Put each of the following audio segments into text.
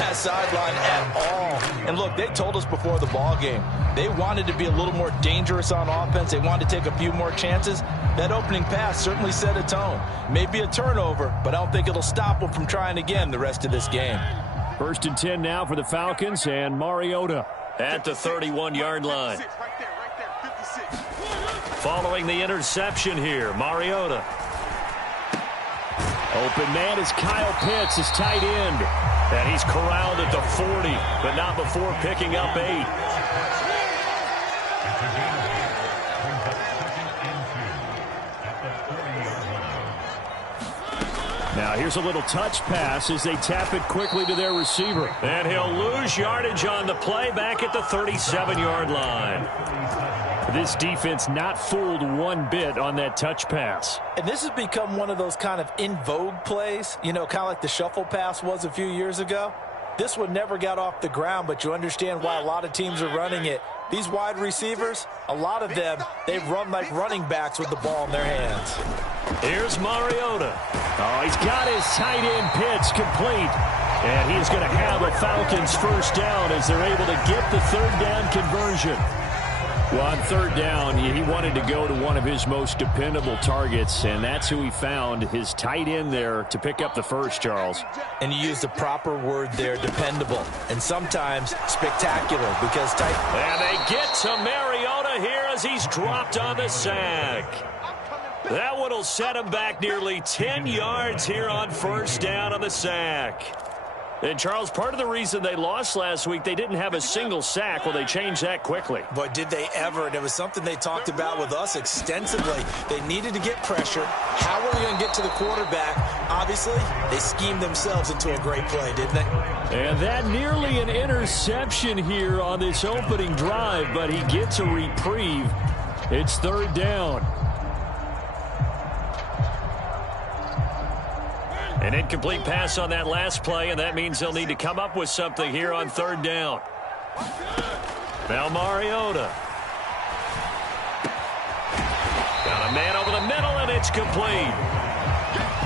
that sideline at all. And look, they told us before the ball game, they wanted to be a little more dangerous on offense. They wanted to take a few more chances. That opening pass certainly set a tone. Maybe a turnover, but I don't think it'll stop them from trying again the rest of this game. 1st and 10 now for the Falcons, and Mariota at the 31-yard line. Following the interception here, Mariota. Open man is Kyle Pitts, his tight end. And he's corralled at the 40, but not before picking up 8. Now here's a little touch pass as they tap it quickly to their receiver. And he'll lose yardage on the play back at the 37-yard line. This defense not fooled one bit on that touch pass. And this has become one of those kind of in vogue plays, you know, kind of like the shuffle pass was a few years ago. This one never got off the ground, but you understand why a lot of teams are running it. These wide receivers, a lot of them, they've run like running backs with the ball in their hands. Here's Mariota. Oh, he's got his tight end Pitts complete. And he's going to have a Falcons first down as they're able to get the 3rd down conversion. Well, on 3rd down, he wanted to go to one of his most dependable targets, and that's who he found, his tight end there, to pick up the first, Charles. And you use the proper word there, dependable, and sometimes spectacular, because tight. And they get to Mariota here as he's dropped on the sack. That one will set him back nearly 10 yards here on 1st down on the sack. And, Charles, part of the reason they lost last week, they didn't have a single sack. Well, they changed that quickly. But did they ever? And it was something they talked about with us extensively. They needed to get pressure. How were they going to get to the quarterback? Obviously, they schemed themselves into a great play, didn't they? And that nearly an interception here on this opening drive, but he gets a reprieve. It's 3rd down. An incomplete pass on that last play, and that means they'll need to come up with something here on 3rd down. Now Mariota. Got a man over the middle, and it's complete.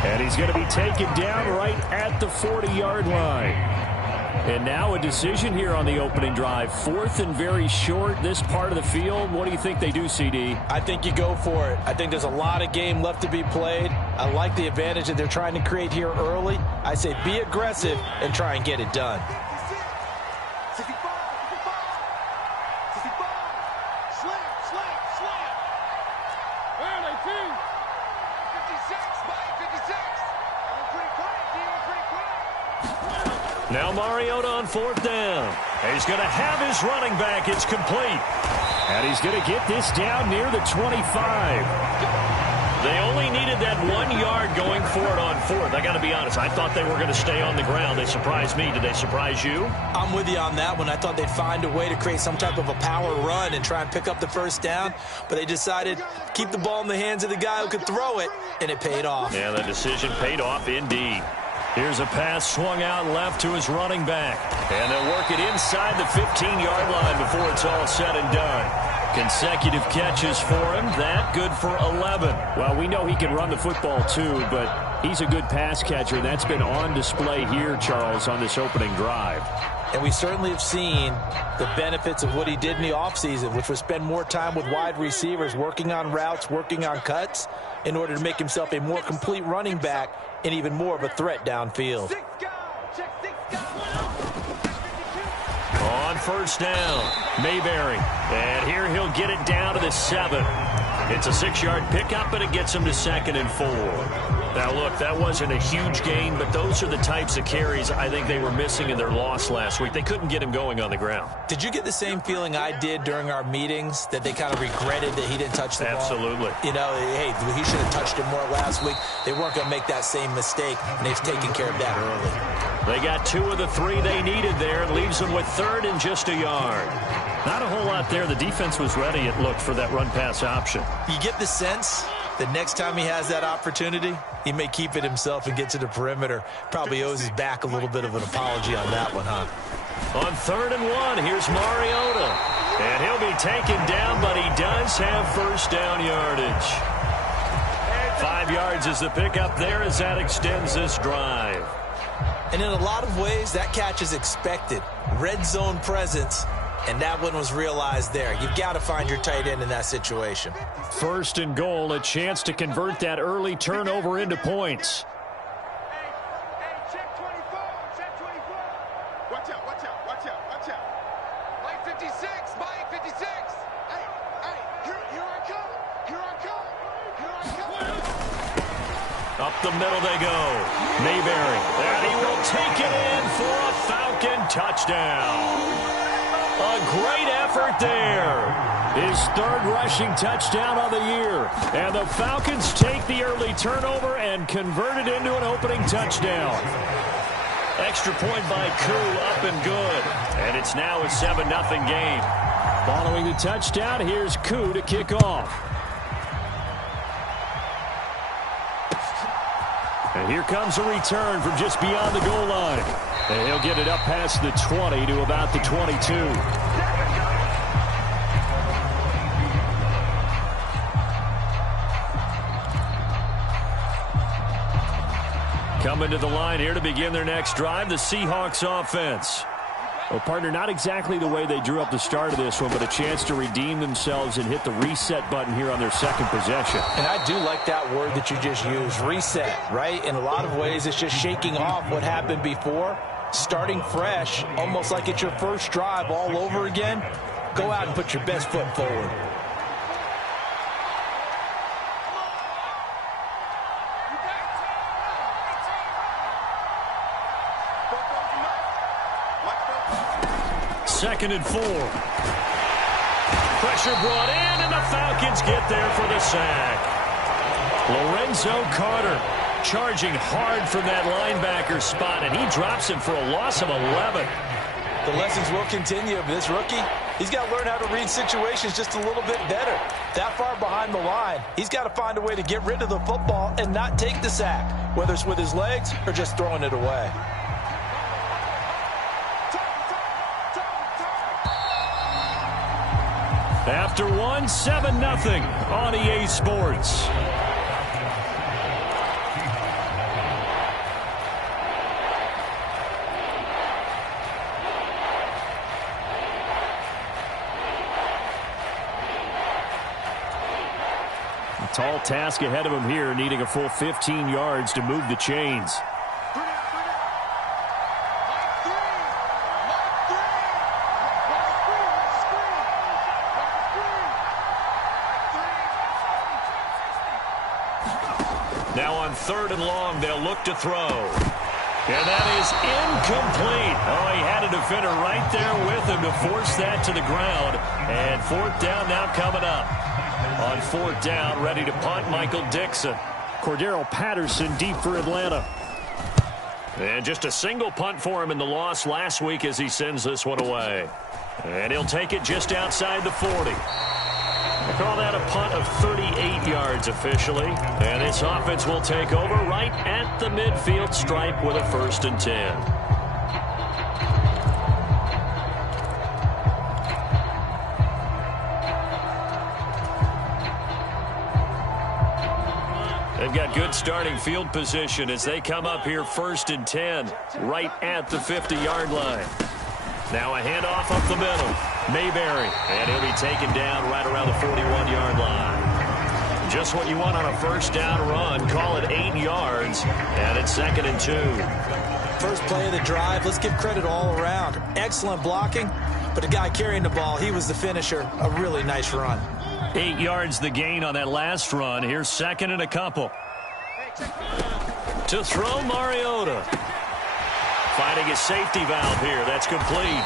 And he's going to be taken down right at the 40-yard line. And now a decision here on the opening drive. 4th and very short, this part of the field. What do you think they do, CD? I think you go for it. I think there's a lot of game left to be played. I like the advantage that they're trying to create here early. I say be aggressive and try and get it done. Now Mariota on 4th down. He's going to have his running back. It's complete. And he's going to get this down near the 25. They only needed that 1 yard going for it on 4th. I got to be honest. I thought they were going to stay on the ground. They surprised me. Did they surprise you? I'm with you on that one. I thought they'd find a way to create some type of a power run and try and pick up the 1st down. But they decided to keep the ball in the hands of the guy who could throw it, and it paid off. Yeah, the decision paid off indeed. Here's a pass swung out left to his running back. And they'll work it inside the 15-yard line before it's all said and done. Consecutive catches for him. That good for 11. Well, we know he can run the football too, but he's a good pass catcher. And that's been on display here, Charles, on this opening drive. And we certainly have seen the benefits of what he did in the offseason, which was spend more time with wide receivers, working on routes, working on cuts, in order to make himself a more complete running back and even more of a threat downfield. On 1st down, Mayberry. And here he'll get it down to the 7. It's a 6-yard pickup, but it gets him to 2nd and 4. Now, look, that wasn't a huge gain, but those are the types of carries I think they were missing in their loss last week. They couldn't get him going on the ground. Did you get the same feeling I did during our meetings, that they kind of regretted that he didn't touch the ball? Absolutely. You know, hey, he should have touched it more last week. They weren't going to make that same mistake, and they've taken care of that early. They got 2 of the 3 they needed there. It leaves them with 3rd and just a yard. Not a whole lot there. The defense was ready, it looked, for that run-pass option. You get the sense that next time he has that opportunity, he may keep it himself and get to the perimeter. Probably owes his back a little bit of an apology on that one, huh? On 3rd and 1, here's Mariota. And he'll be taken down, but he does have 1st down yardage. 5 yards is the pickup there as that extends this drive. And in a lot of ways, that catch is expected. Red zone presence, and that one was realized there. You've got to find your tight end in that situation. 1st and goal, a chance to convert that early turnover into points. Check 24, check 24. Watch out, watch out, watch out, watch out. Mike 56, Mike 56. Hey, here I come, here I come, here I come. Up the middle they go. Mayberry. And he will take it in for a Falcon touchdown. A great effort there. His 3rd rushing touchdown of the year. And the Falcons take the early turnover and convert it into an opening touchdown. Extra point by Koo, up and good. And it's now a 7-0 game. Following the touchdown, here's Koo to kick off. And here comes a return from just beyond the goal line. And he'll get it up past the 20 to about the 22. Coming to the line here to begin their next drive, the Seahawks offense. Well, partner, not exactly the way they drew up the start of this one, but a chance to redeem themselves and hit the reset button here on their 2nd possession. And I do like that word that you just used, reset, right? In a lot of ways, it's just shaking off what happened before, starting fresh, almost like it's your first drive all over again. Go out and put your best foot forward. Second and 4. Pressure brought in, and the Falcons get there for the sack. Lorenzo Carter charging hard from that linebacker spot, and he drops him for a loss of 11. The lessons will continue of this rookie. He's got to learn how to read situations just a little bit better. That far behind the line, he's got to find a way to get rid of the football and not take the sack, whether it's with his legs or just throwing it away. After one, 7-0 on EA Sports. A tall task ahead of him here, needing a full 15 yards to move the chains. Now on 3rd and long, they'll look to throw. And that is incomplete. Oh, he had a defender right there with him to force that to the ground. And 4th down now coming up. On 4th down, ready to punt, Michael Dixon. Cordero Patterson deep for Atlanta. And just a single punt for him in the loss last week as he sends this one away. And he'll take it just outside the 40. They call that a punt of 38 yards officially. And this offense will take over right at the midfield stripe with a 1st and 10. They've got good starting field position as they come up here 1st and 10 right at the 50-yard line. Now a handoff up the middle. Mayberry, and he'll be taken down right around the 41-yard line. Just what you want on a 1st down run. Call it 8 yards, and it's 2nd and 2. First play of the drive, let's give credit all around. Excellent blocking, but the guy carrying the ball, he was the finisher. A really nice run. 8 yards the gain on that last run. Here's 2nd and a couple. To throw, Mariota. Finding a safety valve here. That's complete.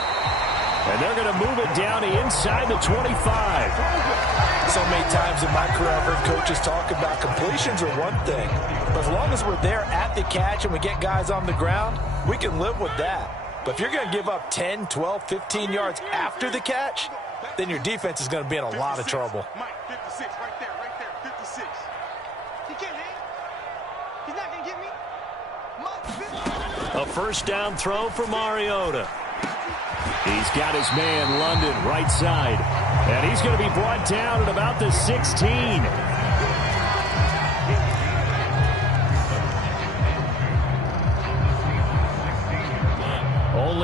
And they're going to move it down inside the 25. So many times in my career, I've heard coaches talk about completions are one thing. But as long as we're there at the catch and we get guys on the ground, we can live with that. But if you're going to give up 10, 12, 15 yards after the catch, then your defense is going to be in a lot of trouble. Mike, 56, right there, 56. He can't hang. He's not going to get me. A 1st down throw for Mariota. He's got his man, London, right side. And he's going to be brought down at about the 16.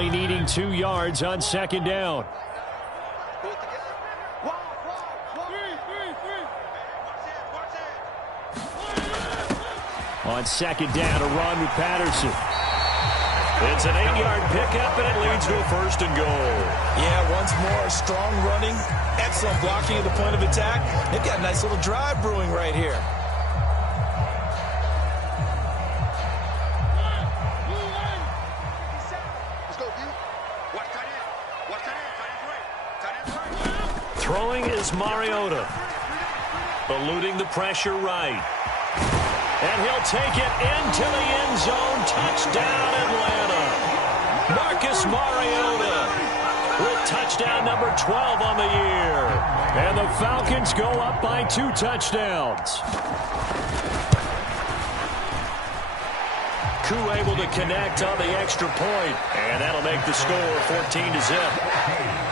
only needing 2 yards on second down. On second down, a run with Patterson. It's an 8-yard pickup, and it leads to a first and goal. Yeah, once more, strong running, excellent blocking at the point of attack. They've got a nice little drive brewing right here. Throwing is Mariota. Eluding the pressure right. And he'll take it into the end zone. Touchdown, Atlanta. Marcus Mariota with touchdown number 12 on the year. And the Falcons go up by 2 touchdowns. Koo able to connect on the extra point. And that'll make the score 14-0.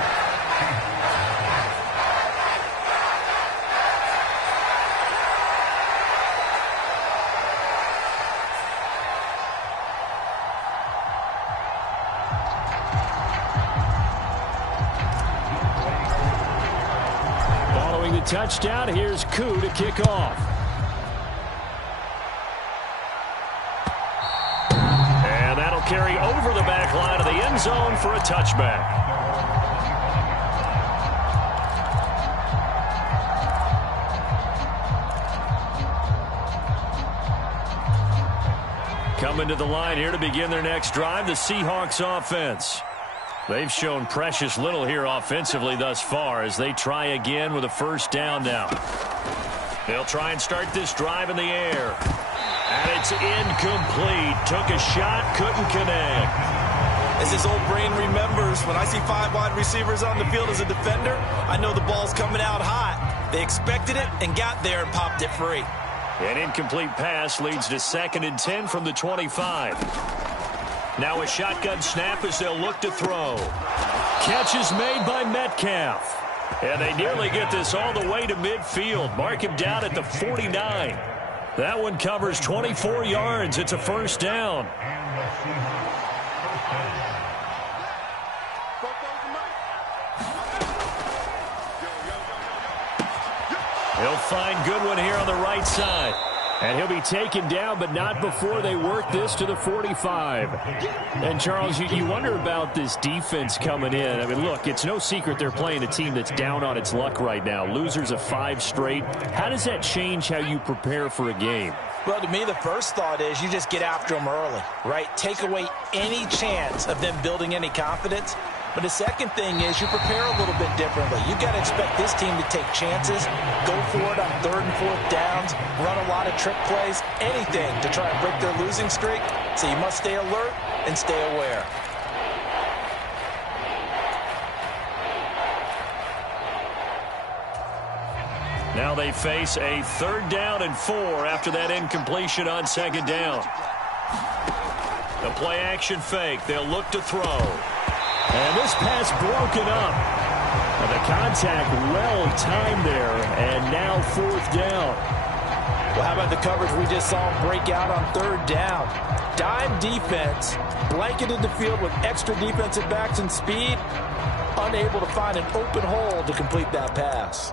Touchdown. Here's Koo to kick off. And that'll carry over the back line of the end zone for a touchback. Coming to the line here to begin their next drive, the Seahawks offense. They've shown precious little here offensively thus far as they try again with a first down now. They'll try and start this drive in the air. And it's incomplete. Took a shot, couldn't connect. As his old brain remembers, when I see 5 wide receivers on the field as a defender, I know the ball's coming out hot. They expected it and got there and popped it free. An incomplete pass leads to 2nd and 10 from the 25. Now a shotgun snap as they'll look to throw. Catch is made by Metcalf. And they nearly get this all the way to midfield. Mark him down at the 49. That one covers 24 yards. It's a first down. He'll find Goodwin here on the right side. And he'll be taken down, but not before they work this to the 45. And, Charles, you wonder about this defense coming in. I mean, look, it's no secret they're playing a team that's down on its luck right now. Losers of 5 straight. How does that change how you prepare for a game? Well, to me, the first thought is you just get after them early, right? Take away any chance of them building any confidence. But the second thing is you prepare a little bit differently. You've got to expect this team to take chances, go for it on 3rd and 4th downs, run a lot of trick plays, anything to try and break their losing streak. So you must stay alert and stay aware. Now they face a 3rd down and 4 after that incompletion on 2nd down. The play action fake. They'll look to throw. And this pass broken up. And the contact well timed there. And now 4th down. Well, how about the coverage we just saw him break out on 3rd down? Dime defense, blanketed the field with extra defensive backs and speed. Unable to find an open hole to complete that pass.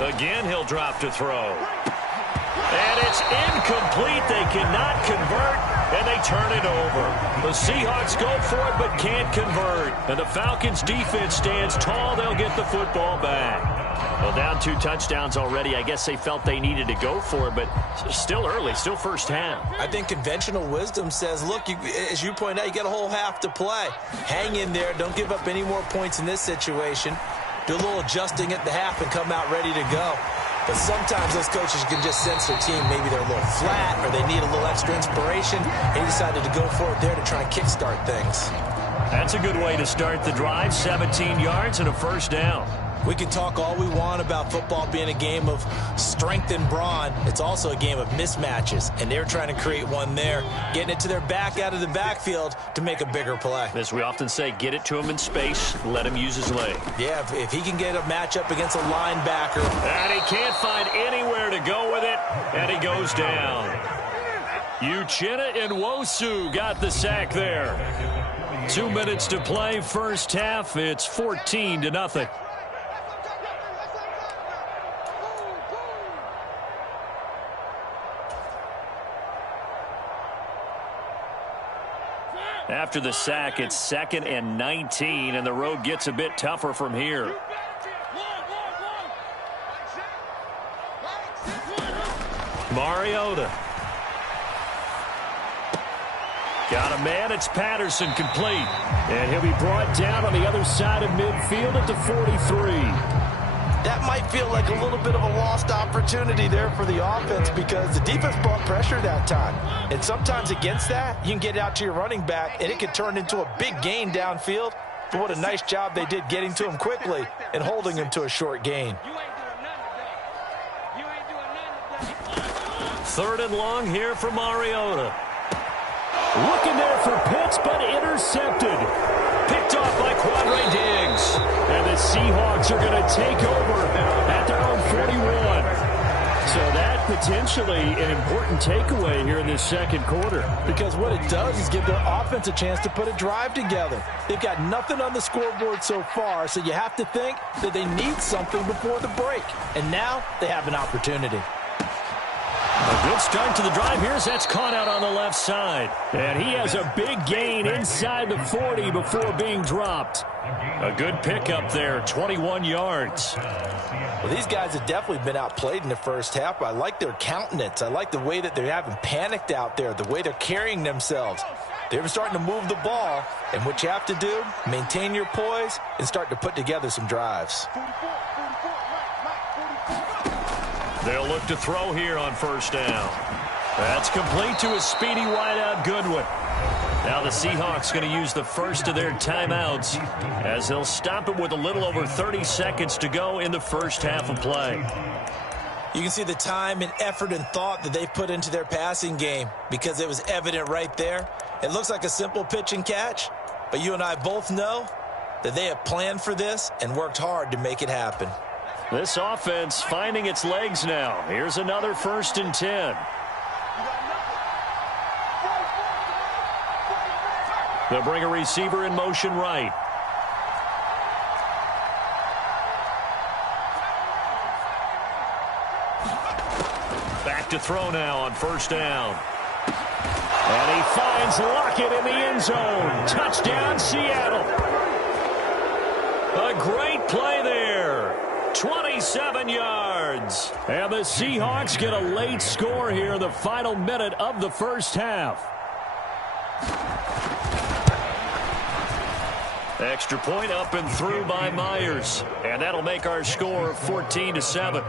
Again, he'll drop to throw. And it's incomplete. They cannot convert, and they turn it over. The Seahawks go for it but can't convert. And the Falcons' defense stands tall. They'll get the football back. Well, down 2 touchdowns already. I guess they felt they needed to go for it, but still early, still first half. I think conventional wisdom says, look, as you point out, you got a whole half to play. Hang in there. Don't give up any more points in this situation. Do a little adjusting at the half and come out ready to go. But sometimes those coaches can just sense their team. Maybe they're a little flat or they need a little extra inspiration. And he decided to go for it there to try and kickstart things. That's a good way to start the drive. 17 yards and a first down. We can talk all we want about football being a game of strength and brawn. It's also a game of mismatches, and they're trying to create one there, getting it to their back out of the backfield to make a bigger play. As we often say, get it to him in space, let him use his leg. Yeah, if he can get a matchup against a linebacker. And he can't find anywhere to go with it, and he goes down. Uchenna Nwosu got the sack there. 2 minutes to play, first half. It's 14-0. After the sack, it's 2nd and 19, and the road gets a bit tougher from here. Mariota. Got a man, it's Patterson, complete. And he'll be brought down on the other side of midfield at the 43. That might feel like a little bit of a lost opportunity there for the offense because the defense brought pressure that time. And sometimes against that, you can get out to your running back, and it can turn into a big gain downfield. But what a nice job they did getting to him quickly and holding him to a short gain. 3rd and long here for Mariota. Looking there for Pitts, but intercepted. Picked off by Quadre Diggs. And the Seahawks are going to take over at their own 41. So that potentially an important takeaway here in this second quarter. Because what it does is give their offense a chance to put a drive together. They've got nothing on the scoreboard so far, so you have to think that they need something before the break. And now they have an opportunity. A good start to the drive. That's caught out on the left side. And he has a big gain inside the 40 before being dropped. A good pickup there, 21 yards. Well, these guys have definitely been outplayed in the first half. I like their countenance. I like the way that they haven't panicked out there, the way they're carrying themselves. They're starting to move the ball, and what you have to do, maintain your poise and start to put together some drives. They'll look to throw here on first down. That's complete to a speedy wideout Goodwin. Now the Seahawks going to use the first of their timeouts as they'll stop it with a little over 30 seconds to go in the first half of play. You can see the time and effort and thought that they've put into their passing game because it was evident right there. It looks like a simple pitch and catch, but you and I both know that they have planned for this and worked hard to make it happen. This offense finding its legs now. Here's another 1st and 10. They'll bring a receiver in motion right. Back to throw now on first down. And he finds Lockett in the end zone. Touchdown, Seattle. A great play there. 27 yards. And the Seahawks get a late score here in the final minute of the first half. Extra point up and through by Myers. And that'll make our score 14-7.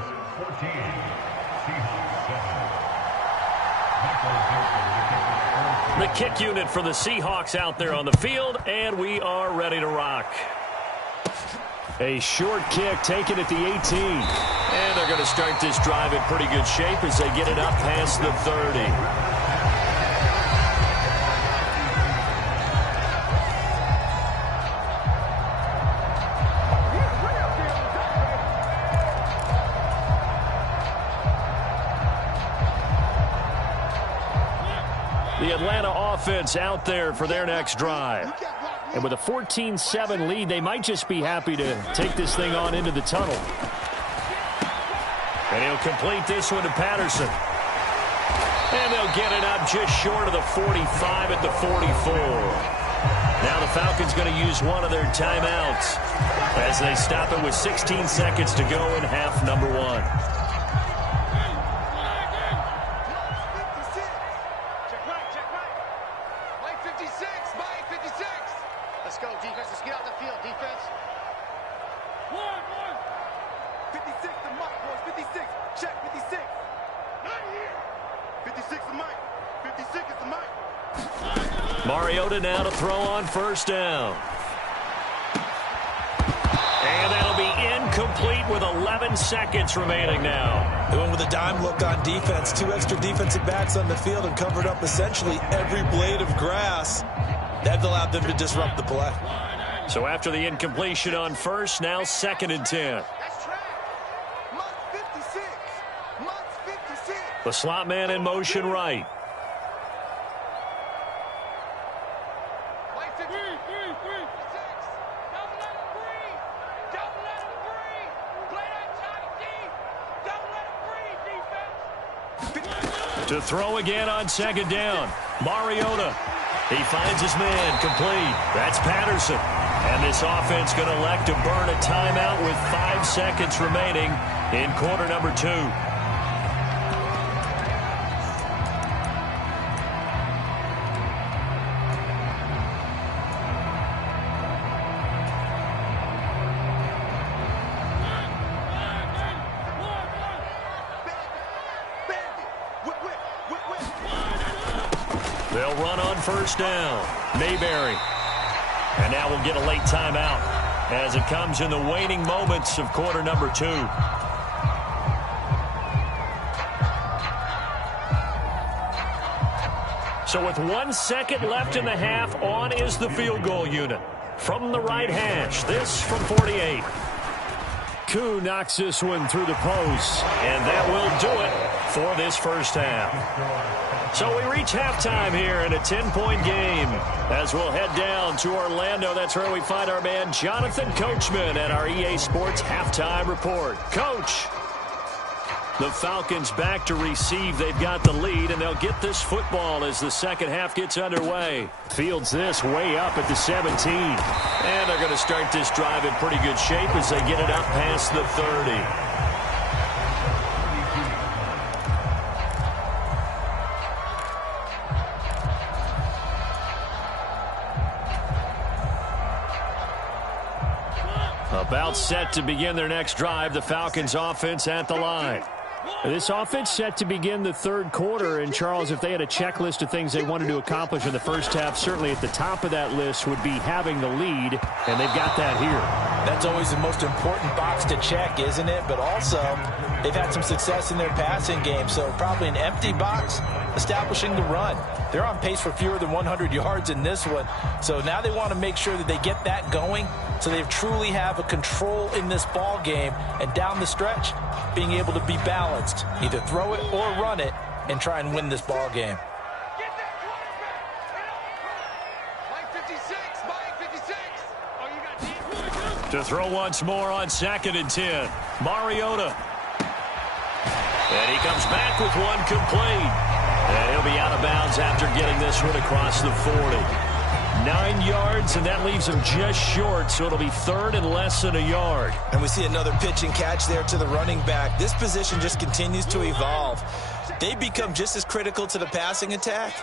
The kick unit for the Seahawks out there on the field, and we are ready to rock. A short kick taken at the 18. And they're going to start this drive in pretty good shape as they get it up past the 30. The Atlanta offense out there for their next drive. And with a 14-7 lead, they might just be happy to take this thing on into the tunnel. And he'll complete this one to Patterson. And they'll get it up just short of the 45 at the 44. Now the Falcons going to use one of their timeouts as they stop it with 16 seconds to go in half number one. Mariota now to throw on first down. And that'll be incomplete with 11 seconds remaining now. They went with a dime look on defense. 2 extra defensive backs on the field and covered up essentially every blade of grass. That allowed them to disrupt the play. So after the incompletion on first, now 2nd and 10. The slot man in motion right. To throw again on 2nd down. Mariota. He finds his man complete. That's Patterson. And this offense going to elect to burn a timeout with 5 seconds remaining in quarter number 2. They'll run on first down. Mayberry. And now we'll get a late timeout as it comes in the waning moments of quarter number 2. So with 1 second left in the half, on is the field goal unit. From the right hash, this from 48. Koo knocks this one through the post, and that will do it for this first half. So we reach halftime here in a 10-point game as we'll head down to Orlando. That's where we find our man Jonathan Coachman at our EA Sports Halftime Report. Coach, the Falcons back to receive. They've got the lead, and they'll get this football as the second half gets underway. Fields this way up at the 17. And they're going to start this drive in pretty good shape as they get it up past the 30. About set to begin their next drive, the Falcons offense at the line. This offense set to begin the third quarter, and Charles, if they had a checklist of things they wanted to accomplish in the first half, certainly at the top of that list would be having the lead, and they've got that here. That's always the most important box to check, isn't it? But also, they've had some success in their passing game, so probably an empty box establishing the run. They're on pace for fewer than 100 yards in this one, so now they want to make sure that they get that going so they truly have a control in this ball game, and down the stretch, being able to be balanced, either throw it or run it, and try and win this ball game. To throw once more on 2nd and 10. Mariota. And he comes back with one complete. And he'll be out of bounds after getting this one across the 40. 9 yards, and that leaves him just short, so it'll be 3rd and less than a yard. And we see another pitch and catch there to the running back. This position just continues to evolve. They become just as critical to the passing attack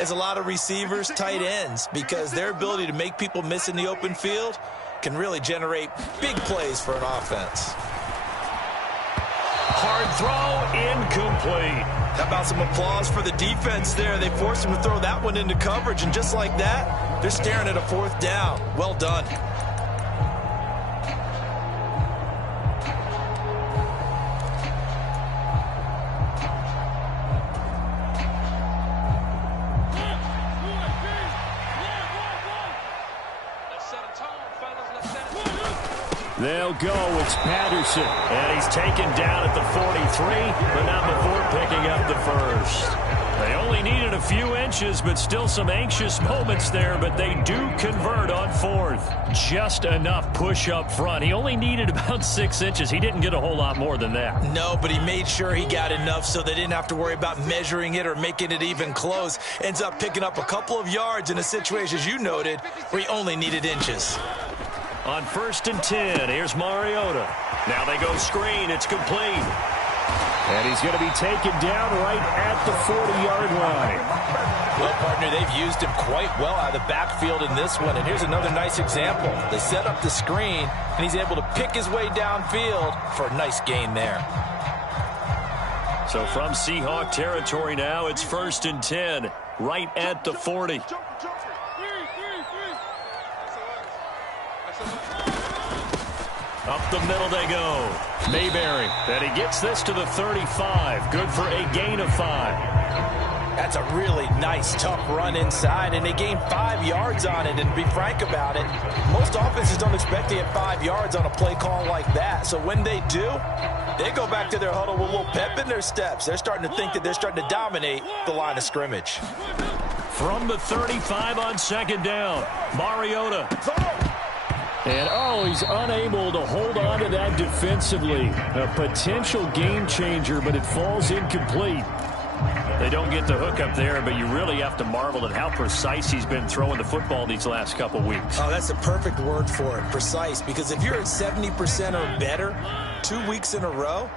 as a lot of receivers, tight ends, because their ability to make people miss in the open field can really generate big plays for an offense. Hard throw, incomplete. How about some applause for the defense there? They forced him to throw that one into coverage, and just like that, they're staring at a 4th down. Well done. They'll go. It's Patterson. And he's taken down at the 43, but not before picking up the first. They only needed a few inches, but still some anxious moments there, but they do convert on 4th. Just enough push up front. He only needed about 6 inches. He didn't get a whole lot more than that. No, but he made sure he got enough so they didn't have to worry about measuring it or making it even close. Ends up picking up a couple of yards in a situation, as you noted, where he only needed inches. On 1st and 10, here's Mariota. Now they go screen. It's complete. And he's going to be taken down right at the 40-yard line. Well, partner, they've used him quite well out of the backfield in this one. And here's another nice example. They set up the screen, and he's able to pick his way downfield for a nice gain there. So from Seahawk territory now, it's 1st and 10, right at the 40. Up the middle they go. Mayberry. And he gets this to the 35. Good for a gain of 5. That's a really nice, tough run inside, and they gained 5 yards on it. And to be frank about it, most offenses don't expect to get 5 yards on a play call like that. So when they do, they go back to their huddle with a little pep in their steps. They're starting to think that they're starting to dominate the line of scrimmage. From the 35 on second down, Mariota. And, he's unable to hold on to that defensively. A potential game changer, but it falls incomplete. They don't get the hook up there, but you really have to marvel at how precise he's been throwing the football these last couple weeks. Oh, that's a perfect word for it, precise, because if you're at 70% or better 2 weeks in a row,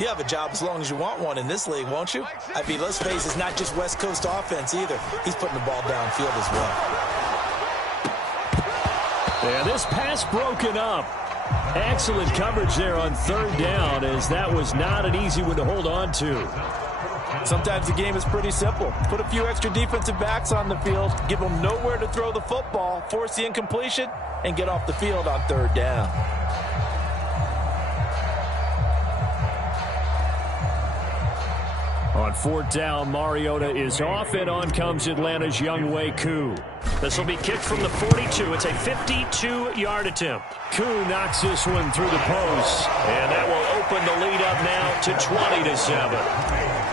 you have a job as long as you want one in this league, won't you? I mean, let's face it, it's not just West Coast offense either. He's putting the ball downfield as well. And this pass broken up. Excellent coverage there on third down, as that was not an easy one to hold on to. Sometimes the game is pretty simple. Put a few extra defensive backs on the field, give them nowhere to throw the football, force the incompletion, and get off the field on third down. On fourth down, Mariota is off, and on comes Atlanta's Younghoe Koo. This will be kicked from the 42. It's a 52-yard attempt. Koo knocks this one through the post. And that will open the lead up now to 20-7.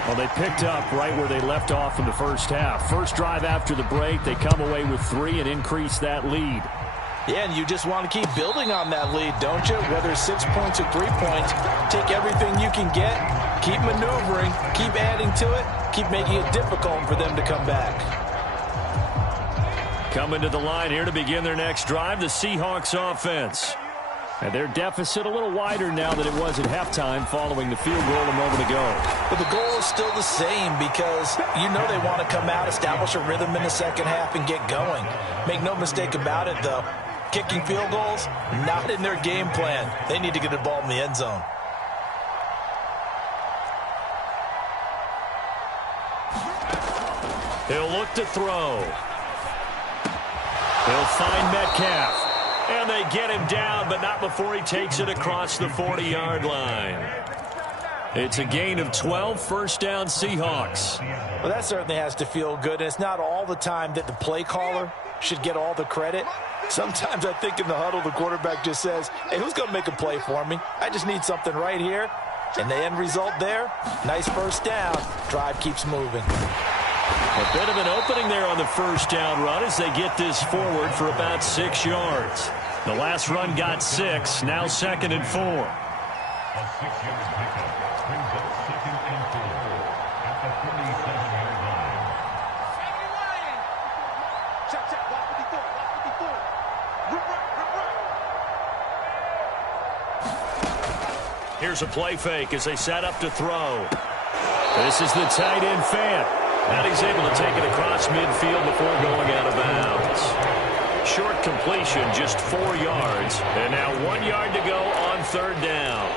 Well, they picked up right where they left off in the first half. First drive after the break, they come away with 3 and increase that lead. Yeah, and you just want to keep building on that lead, don't you? Whether it's 6 points or 3 points, take everything you can get, keep maneuvering, keep adding to it, keep making it difficult for them to come back. Coming to the line here to begin their next drive, the Seahawks offense. And their deficit a little wider now than it was at halftime following the field goal a moment ago. But the goal is still the same, because you know they want to come out, establish a rhythm in the second half, and get going. Make no mistake about it, though. Kicking field goals, not in their game plan. They need to get the ball in the end zone. He'll look to throw. He'll find Metcalf. And they get him down, but not before he takes it across the 40-yard line. It's a gain of 12, first down Seahawks. Well, that certainly has to feel good. And it's not all the time that the play caller should get all the credit. Sometimes I think in the huddle, the quarterback just says, hey, who's going to make a play for me? I just need something right here. And the end result there, nice first down. Drive keeps moving. A bit of an opening there on the first down run as they get this forward for about 6 yards. The last run got 6, now 2nd and 4. A 6-yard pickup brings up 2nd and 4 at the 37-yard line. Check, check, block 54, block 54. Rip, rip, rip. Here's a play fake as they set up to throw. This is the tight end Fant. And he's able to take it across midfield before going out of bounds. Short completion, just 4 yards. And now 1 yard to go on third down.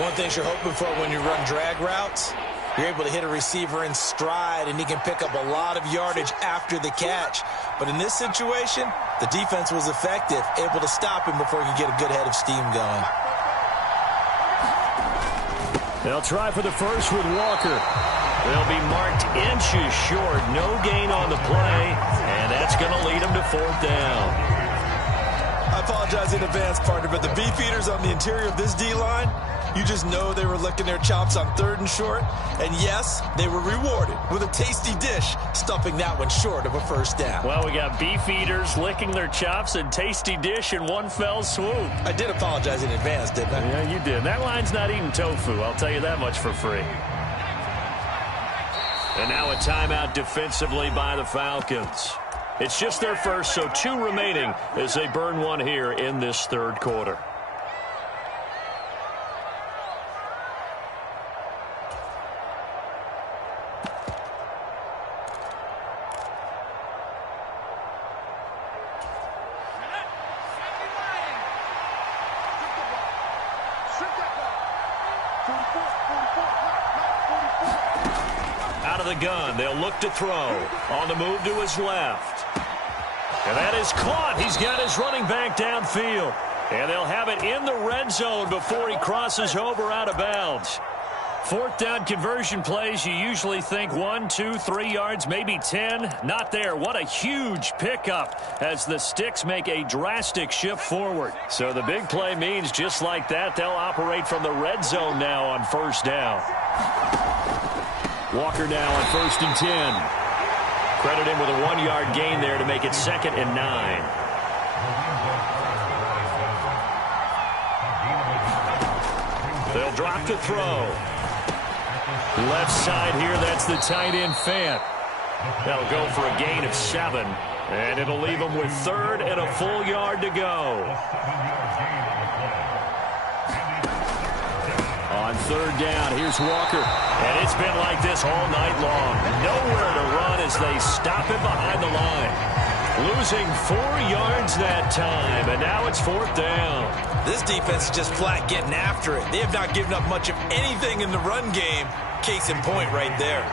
One thing you're hoping for when you run drag routes, you're able to hit a receiver in stride, and he can pick up a lot of yardage after the catch. But in this situation, the defense was effective, able to stop him before he could get a good head of steam going. They'll try for the first with Walker. They'll be marked inches short. No gain on the play, and that's going to lead them to fourth down. I apologize in advance, partner, but the beefeaters on the interior of this D-line, you just know they were licking their chops on 3rd and short. And yes, they were rewarded with a tasty dish, stuffing that one short of a first down. Well, we got beefeaters licking their chops and tasty dish in one fell swoop. I did apologize in advance, didn't I? Yeah, you did. That line's not eating tofu, I'll tell you that much for free. And now a timeout defensively by the Falcons. It's just their first, so 2 remaining as they burn one here in this third quarter. Out of the gun, they'll look to throw. On the move to his left. And that is caught. He's got his running back downfield. And they'll have it in the red zone before he crosses over out of bounds. Fourth down conversion plays, you usually think 1, 2, 3 yards, maybe 10. Not there. What a huge pickup as the Sticks make a drastic shift forward. So the big play means just like that, they'll operate from the red zone now on first down. Walker now on 1st and 10. Credit him with a 1-yard gain there to make it 2nd and 9. They'll drop to throw. Left side here, that's the tight end Fant. That'll go for a gain of 7. And it'll leave them with 3rd and a full yard to go. On 3rd down, here's Walker. And it's been like this all night long. Nowhere to run as they stop him behind the line. Losing 4 yards that time, and now it's 4th down. This defense is just flat getting after it. They have not given up much of anything in the run game. Case in point right there.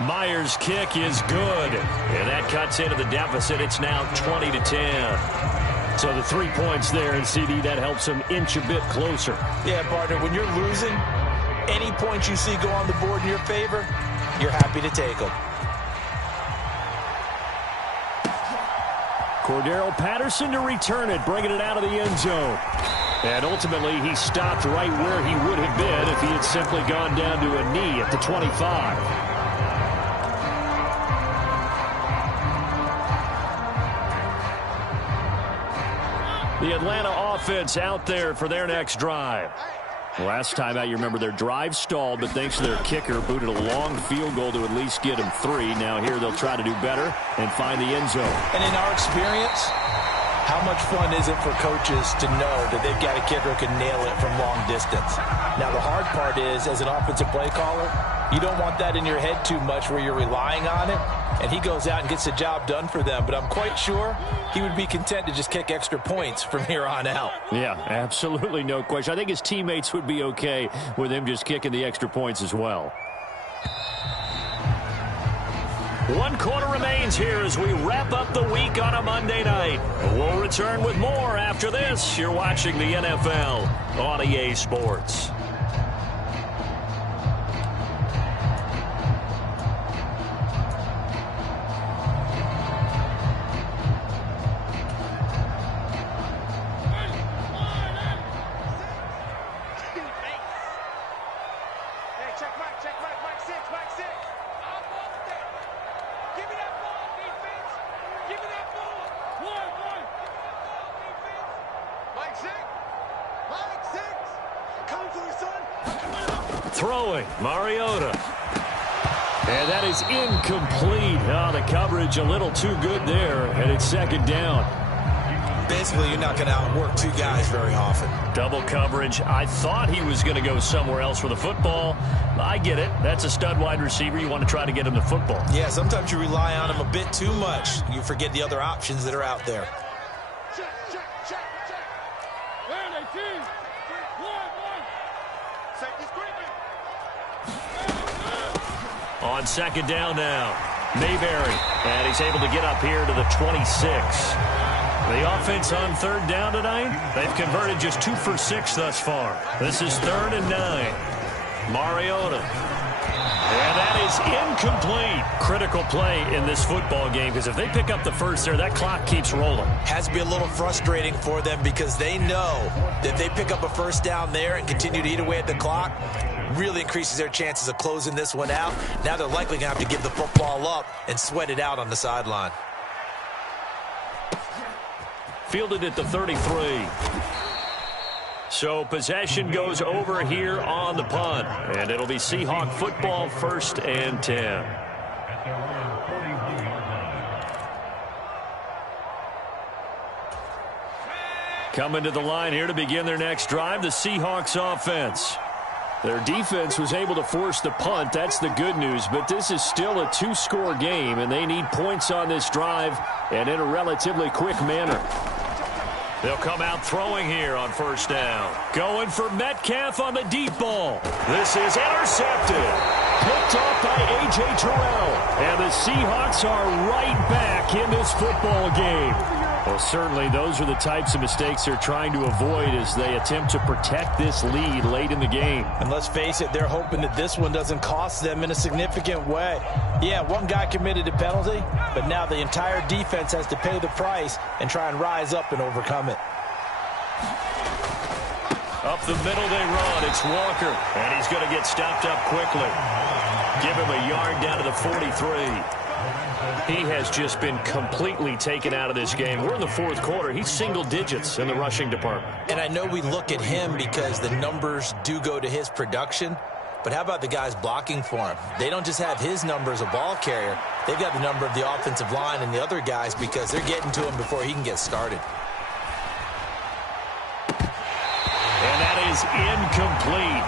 Myers' kick is good, and that cuts into the deficit. It's now 20-10. So the 3 points there, and CD, that helps them inch a bit closer. Yeah, partner, when you're losing, any points you see go on the board in your favor, you're happy to take them. Cordero Patterson to return it, bringing it out of the end zone. And ultimately, he stopped right where he would have been if he had simply gone down to a knee at the 25. The Atlanta offense out there for their next drive. Last time out, you remember their drive stalled, but thanks to their kicker, booted a long field goal to at least get them 3. Now here they'll try to do better and find the end zone. And in our experience, how much fun is it for coaches to know that they've got a kicker who can nail it from long distance? Now the hard part is, as an offensive play caller, you don't want that in your head too much where you're relying on it. And he goes out and gets the job done for them. But I'm quite sure he would be content to just kick extra points from here on out. Yeah, absolutely no question. I think his teammates would be okay with him just kicking the extra points as well. 1 quarter remains here as we wrap up the week on a Monday night. We'll return with more after this. You're watching the NFL on EA Sports. Throwing, Mariota. And that is incomplete. Oh, the coverage a little too good there, and it's 2nd down. Basically, you're not going to outwork 2 guys very often. Double coverage. I thought he was going to go somewhere else for the football. I get it. That's a stud wide receiver. You want to try to get him the football. Yeah, sometimes you rely on him a bit too much. You forget the other options that are out there. On 2nd down now, Mayberry, and he's able to get up here to the 26. The offense on 3rd down tonight, they've converted just 2 for 6 thus far. This is 3rd and 9. Mariota. And that is incomplete. Critical play in this football game, because if they pick up the first there, that clock keeps rolling. Has to be a little frustrating for them because they know that they pick up a first down there and continue to eat away at the clock, really increases their chances of closing this one out. Now they're likely going to have to give the football up and sweat it out on the sideline. Fielded at the 33. So possession goes over here on the punt. And it'll be Seahawk football, 1st and 10. Coming to the line here to begin their next drive, the Seahawks offense. Their defense was able to force the punt. That's the good news. But this is still a 2-score game, and they need points on this drive and in a relatively quick manner. They'll come out throwing here on first down. Going for Metcalf on the deep ball. This is intercepted. Picked off by A.J. Terrell. And the Seahawks are right back in this football game. Well, certainly those are the types of mistakes they're trying to avoid as they attempt to protect this lead late in the game. And let's face it, they're hoping that this one doesn't cost them in a significant way. Yeah, one guy committed a penalty, but now the entire defense has to pay the price and try and rise up and overcome it. Up the middle they run. It's Walker, and he's going to get stopped up quickly. Give him a yard down to the 43. He has just been completely taken out of this game. We're in the fourth quarter. He's single digits in the rushing department. And I know we look at him because the numbers do go to his production, but how about the guys blocking for him? They don't just have his number as a ball carrier. They've got the number of the offensive line and the other guys because they're getting to him before he can get started. And that is incomplete.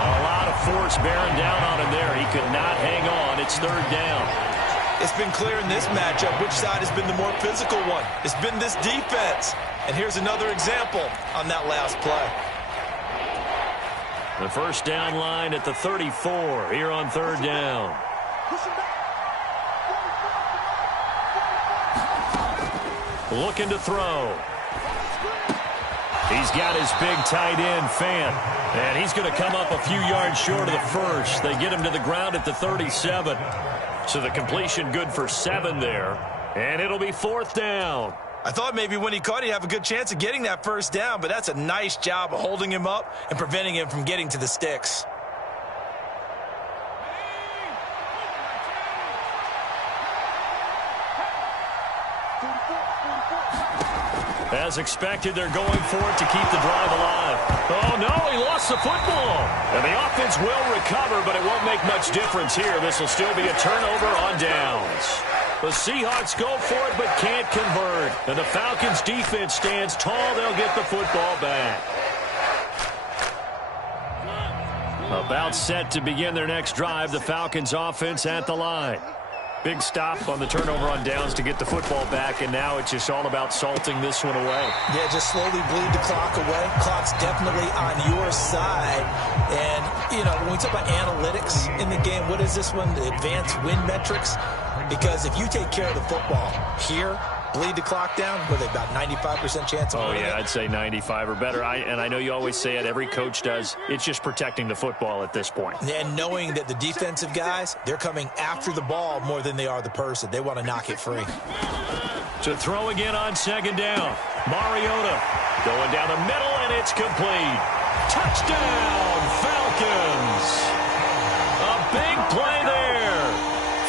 A lot of force bearing down on him there. He could not hang on. It's third down. It's been clear in this matchup which side has been the more physical one. It's been this defense. And here's another example on that last play. The first down line at the 34 here on third down. Looking to throw. He's got his big tight end, Fant. And he's going to come up a few yards short of the first. They get him to the ground at the 37. So the completion good for 7 there. And it'll be fourth down. I thought maybe when he caught, he'd have a good chance of getting that first down, but that's a nice job of holding him up and preventing him from getting to the sticks. As expected, they're going for it to keep the drive alive. Oh, no, he lost the football. And the offense will recover, but it won't make much difference here. This will still be a turnover on downs. The Seahawks go for it, but can't convert. And the Falcons' defense stands tall. They'll get the football back. About set to begin their next drive, the Falcons' offense at the line. Big stop on the turnover on downs to get the football back, and now it's just all about salting this one away. Yeah, just slowly bleed the clock away. Clock's definitely on your side. And, you know, when we talk about analytics in the game, what is this one? The advanced win metrics? Because if you take care of the football here, bleed the clock down, with about 95% chance of winning. Oh, yeah, I'd say 95 or better. And I know you always say it, every coach does. It's just protecting the football at this point. And knowing that the defensive guys, they're coming after the ball more than they are the person. They want to knock it free. To throw again on second down. Mariota going down the middle, and it's complete. Touchdown, Falcons. A big play there.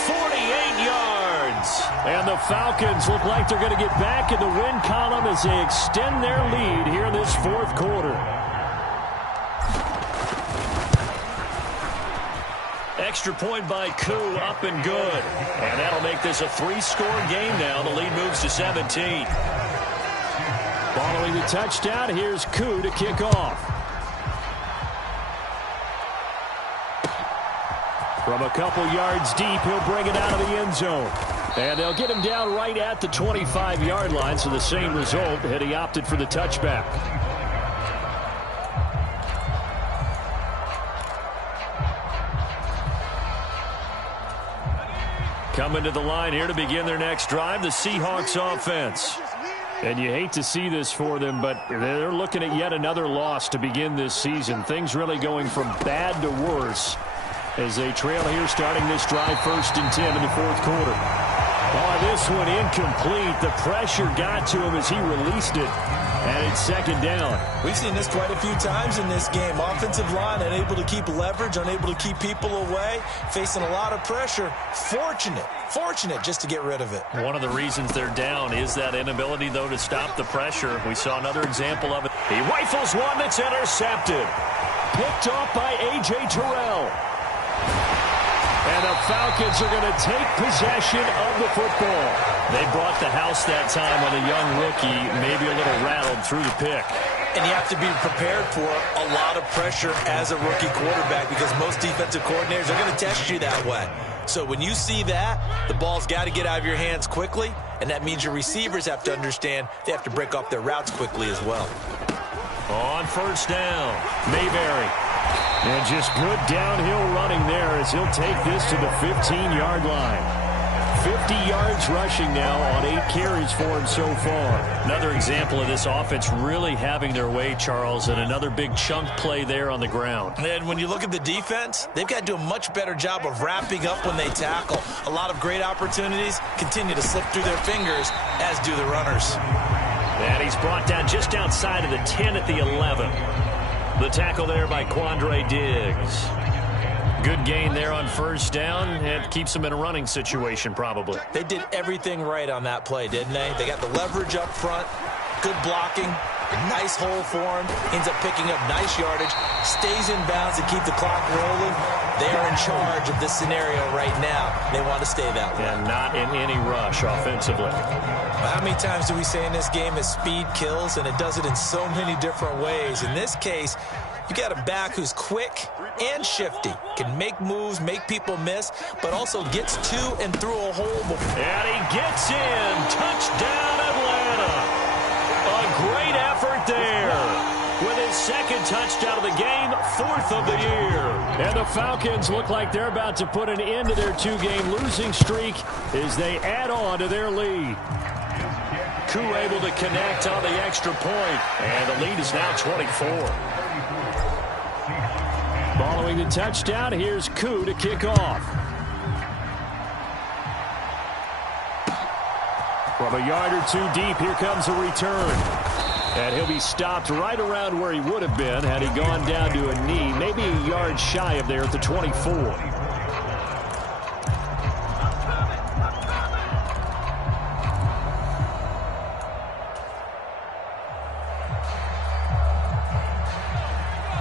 48 yards. And the Falcons look like they're going to get back in the win column as they extend their lead here in this fourth quarter. Extra point by Koo, up and good. And that'll make this a 3-score game now. The lead moves to 17. Following the touchdown, here's Koo to kick off. From a couple yards deep, he'll bring it out of the end zone. And they'll get him down right at the 25-yard line, so the same result had he opted for the touchback. Coming to the line here to begin their next drive, the Seahawks offense. And you hate to see this for them, but they're looking at yet another loss to begin this season. Things really going from bad to worse as they trail here starting this drive 1st and 10 in the fourth quarter. Oh, this one incomplete. The pressure got to him as he released it. And it's second down. We've seen this quite a few times in this game. Offensive line unable to keep leverage, unable to keep people away, facing a lot of pressure. Fortunate just to get rid of it. One of the reasons they're down is that inability, though, to stop the pressure. We saw another example of it. He rifles one that's intercepted. Picked off by A.J. Terrell. And the Falcons are going to take possession of the football. They brought the house that time on a young rookie, maybe a little rattled through the pick. And you have to be prepared for a lot of pressure as a rookie quarterback because most defensive coordinators are going to test you that way. So when you see that, the ball's got to get out of your hands quickly, and that means your receivers have to understand they have to break off their routes quickly as well. On first down, Mayberry. And just good downhill running there as he'll take this to the 15-yard line. 50 yards rushing now on 8 carries for him so far. Another example of this offense really having their way, Charles, and another big chunk play there on the ground. And when you look at the defense, they've got to do a much better job of wrapping up when they tackle. A lot of great opportunities continue to slip through their fingers, as do the runners. And he's brought down just outside of the 10 at the 11. The tackle there by Quandre Diggs. Good gain there on first down, and keeps them in a running situation probably. They did everything right on that play, didn't they? They got the leverage up front, good blocking, a nice hole for him, ends up picking up nice yardage, stays in bounds to keep the clock rolling. They are in charge of this scenario right now. They want to stay that way. And not in any rush offensively. How many times do we say in this game that speed kills, and it does it in so many different ways? In this case, you got a back who's quick and shifty, can make moves, make people miss, but also gets to and through a hole before. And he gets in. Touchdown, Atlanta. A great effort there. With his second touchdown of the game, 4th of the year. And the Falcons look like they're about to put an end to their 2-game losing streak as they add on to their lead. Koo able to connect on the extra point, and the lead is now 24. Following the touchdown, here's Koo to kick off. From a yard or two deep, here comes a return. And he'll be stopped right around where he would have been had he gone down to a knee, maybe a yard shy of there at the 24.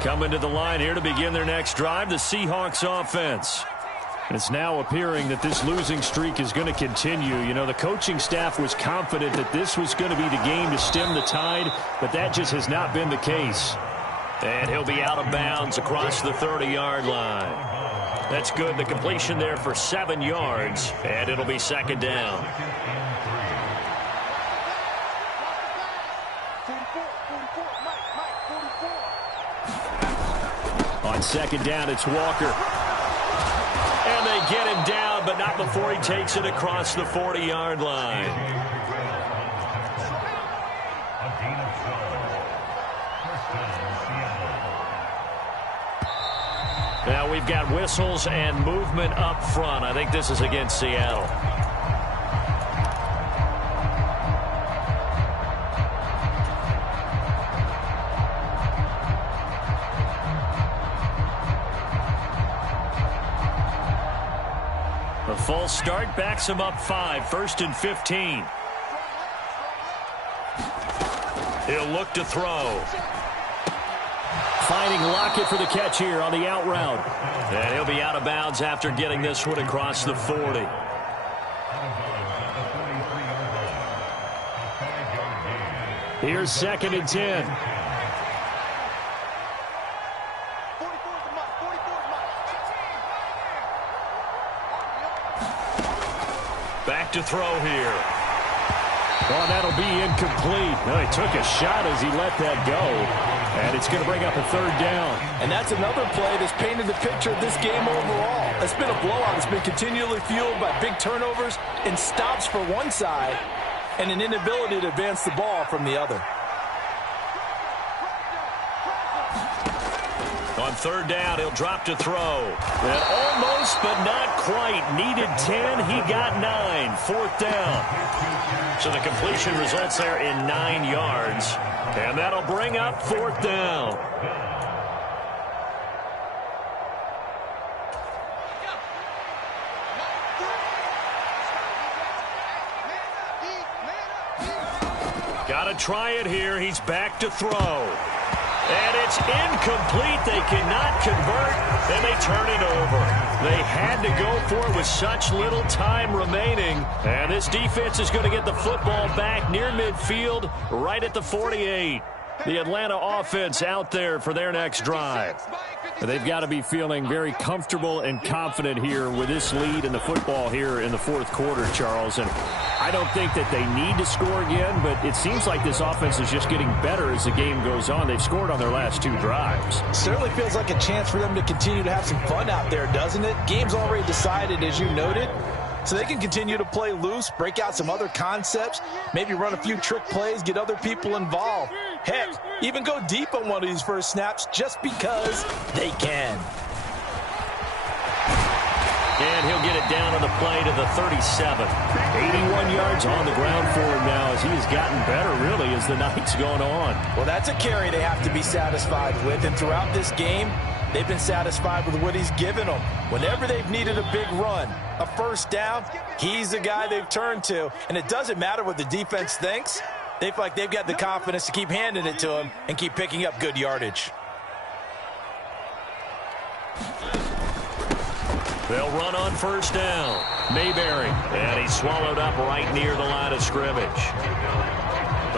Coming to the line here to begin their next drive, the Seahawks offense. It's now appearing that this losing streak is going to continue. You know, the coaching staff was confident that this was going to be the game to stem the tide, but that just has not been the case. And he'll be out of bounds across the 30-yard line. That's good. The completion there for 7 yards, and it'll be second down. On second down, it's Walker. And they get him down, but not before he takes it across the 40-yard line. Now we've got whistles and movement up front. I think this is against Seattle. The false start backs him up 5, 1st and 15. He'll look to throw. Finding Lockett for the catch here on the out route. And he'll be out of bounds after getting this one across the 40. Here's 2nd and 10. Back to throw here. Oh, that'll be incomplete. No, he took a shot as he let that go. And it's going to bring up a 3rd down. And that's another play that's painted the picture of this game overall. It's been a blowout. It's been continually fueled by big turnovers and stops for one side and an inability to advance the ball from the other. On 3rd down, he'll drop to throw. And almost, but not quite. Needed 10. He got 9. 4th down. So the completion results there in 9 yards. And that'll bring up 4th down. Got to try it here. He's back to throw. And it's incomplete. They cannot convert, and they turn it over. They had to go for it with such little time remaining. And this defense is going to get the football back near midfield, right at the 48. The Atlanta offense out there for their next drive. They've got to be feeling very comfortable and confident here with this lead in the football here in the fourth quarter, Charles. And I don't think that they need to score again, but it seems like this offense is just getting better as the game goes on. They've scored on their last 2 drives. Certainly feels like a chance for them to continue to have some fun out there, doesn't it? Game's already decided, as you noted. So they can continue to play loose, break out some other concepts, maybe run a few trick plays, get other people involved. Heck, even go deep on one of these first snaps just because they can. And he'll get it down on the play to the 37. 81 yards on the ground for him now as he has gotten better, really, as the night's gone on. Well, that's a carry they have to be satisfied with, and throughout this game, they've been satisfied with what he's given them. Whenever they've needed a big run, a first down, he's the guy they've turned to. And it doesn't matter what the defense thinks. They feel like they've got the confidence to keep handing it to him and keep picking up good yardage. They'll run on first down. Mayberry. And he's swallowed up right near the line of scrimmage.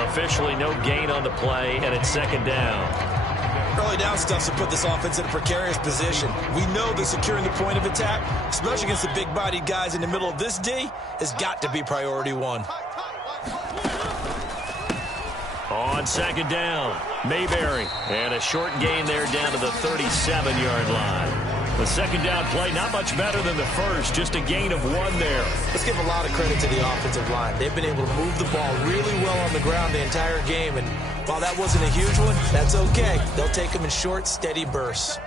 Officially no gain on the play, and it's second down. Early down stuff's to put this offense in a precarious position. We know that securing the point of attack, especially against the big-bodied guys in the middle of this D, has got to be priority one. On second down, Mayberry. And a short gain there down to the 37-yard line. The second down play, not much better than the first, just a gain of 1 there. Let's give a lot of credit to the offensive line. They've been able to move the ball really well on the ground the entire game, and while that wasn't a huge one, that's okay. They'll take them in short, steady bursts.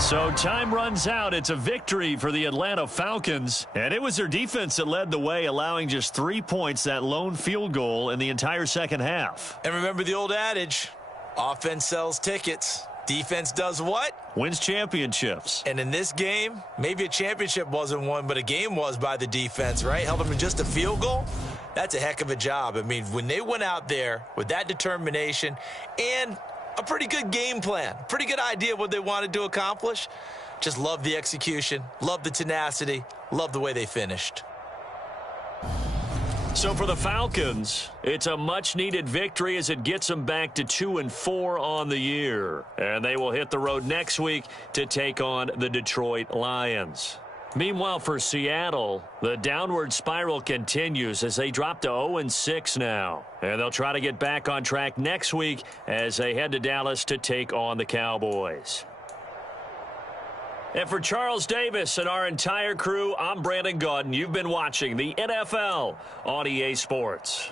So time runs out. It's a victory for the Atlanta Falcons. And it was their defense that led the way, allowing just 3 points, that lone field goal in the entire second half. And remember the old adage, offense sells tickets. Defense does what? Wins championships. And in this game, maybe a championship wasn't won, but a game was by the defense, right? Held them to just a field goal. That's a heck of a job. I mean, when they went out there with that determination and a pretty good game plan, pretty good idea of what they wanted to accomplish. Just love the execution, love the tenacity, love the way they finished. So for the Falcons, it's a much-needed victory as it gets them back to 2-4 on the year. And they will hit the road next week to take on the Detroit Lions. Meanwhile, for Seattle, the downward spiral continues as they drop to 0-6 now. And they'll try to get back on track next week as they head to Dallas to take on the Cowboys. And for Charles Davis and our entire crew, I'm Brandon Gaudin. You've been watching the NFL on EA Sports.